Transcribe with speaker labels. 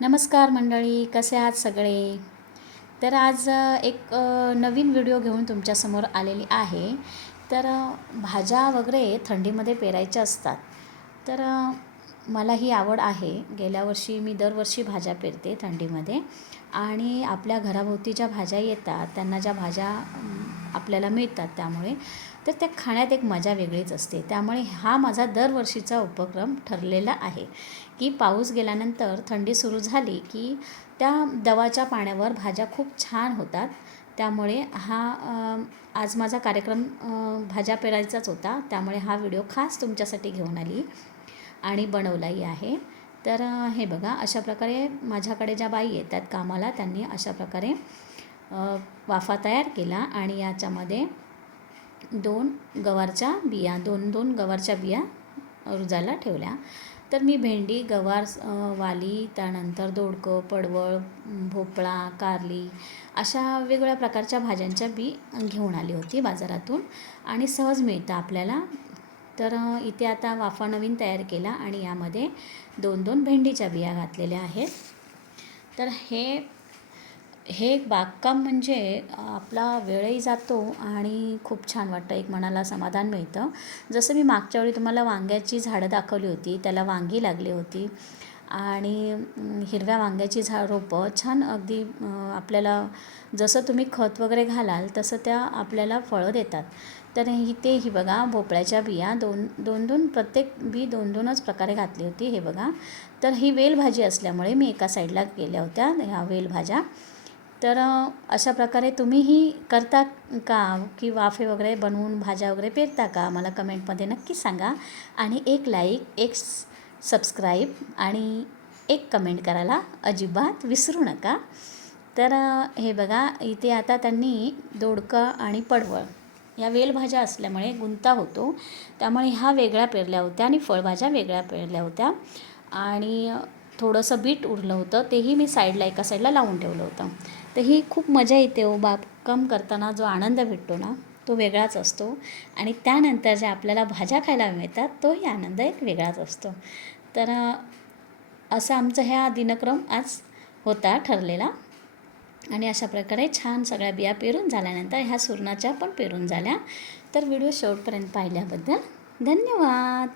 Speaker 1: नमस्कार मंडळी कसे आहात सगळे? तर आज एक नवीन व्हिडिओ घेऊन तुमच्यासमोर आलेली आहे. तर भाज्या वगैरे थंडीमध्ये पेरायच्या असतात. तर मला ही आवड आहे. गेल्या वर्षी मी दरवर्षी भाज्या पेरते थंडीमध्ये. आणि आपल्या घराभोवती ज्या भाज्या येतात त्यांना ज्या भाज्या आपल्याला मिळतात त्यामुळे. तर त्या खाण्यात एक मजा वेगळीच असते. त्यामुळे हा माझा दरवर्षीचा उपक्रम ठरलेला आहे की पाऊस गेल्यानंतर थंडी सुरू झाली की त्या दवाच्या पाण्यावर भाज्या खूप छान होतात. त्यामुळे हा आज माझा कार्यक्रम भाज्या पेरायचाच होता. त्यामुळे हा व्हिडिओ खास तुमच्यासाठी घेऊन आली आणि बनवलाही आहे. तर हे बघा अशा प्रकारे माझ्याकडे ज्या बाई येतात कामाला त्यांनी अशा प्रकारे वाफा तयार केला आणि याच्यामध्ये दोन गवारच्या बिया दोन दोन गवारच्या बिया रुजायला ठेवल्या. तर मी भेंडी गवार वाली त्यानंतर दोडकं पडवळ भोपळा कारली अशा वेगवेगळ्या प्रकारच्या भाज्यांच्या बी घेऊन आली होती बाजारातून आणि सहज मिळतं आपल्याला. तर इथे आता वाफा नवीन तयार केला आणि यामध्ये दोन दोन भेंडीच्या बिया घातलेल्या आहेत. तर हे हे एक बागकाम म्हणजे आपला वेळही जातो आणि खूप छान वाटतं. एक मनाला समाधान मिळतं. जसं मी मागच्या वेळी तुम्हाला वांग्याची झाडं दाखवली होती त्याला वांगी लागली होती. आणि हिरव्या वांग्याची झा रोपं छान अगदी आपल्याला जसं तुम्ही खत वगैरे घालाल तसं त्या आपल्याला फळं देतात. तर इथे ही बघा भोपळ्याच्या बिया दोन दोन दोन प्रत्येक बी दोन दोनच प्रकारे घातली होती हे बघा. तर ही वेलभाजी असल्यामुळे मी एका साईडला केल्या होत्या ह्या वेलभाज्या. तर अशा प्रकारे तुम्हीही करता का? की वाफे वगैरे बनवून भाज्या वगैरे पेरता का? मला कमेंटमध्ये नक्की सांगा. आणि एक लाईक एक सबस्क्राईब आणि एक कमेंट करायला अजिबात विसरू नका. तर हे बघा इथे आता त्यांनी दोडकं आणि पडवळ या वेलभाज्या असल्यामुळे गुंता होतो. त्यामुळे ह्या वेगळ्या पेरल्या होत्या आणि फळभाज्या वेगळ्या पेरल्या होत्या. आणि थोडंसं बीट उरलं होतं तेही मी साईडला एका साईडला लावून ठेवलं होतं. तर ही खूप मजा येते हो बागकाम करताना जो आनंद भेटतो ना तो वेगळाच असतो. आणि त्यानंतर ज्या आपल्याला भाज्या खायला मिळतात तोही आनंद एक वेगळाच असतो. तर असं आमचं ह्या दिनक्रम आज होता ठरलेला. आणि अशा प्रकारे छान सगळ्या बिया पेरून झाल्यानंतर ह्या सुरणाच्या पण पेरून झाल्या. तर व्हिडिओ शेवटपर्यंत पाहिल्याबद्दल धन्यवाद!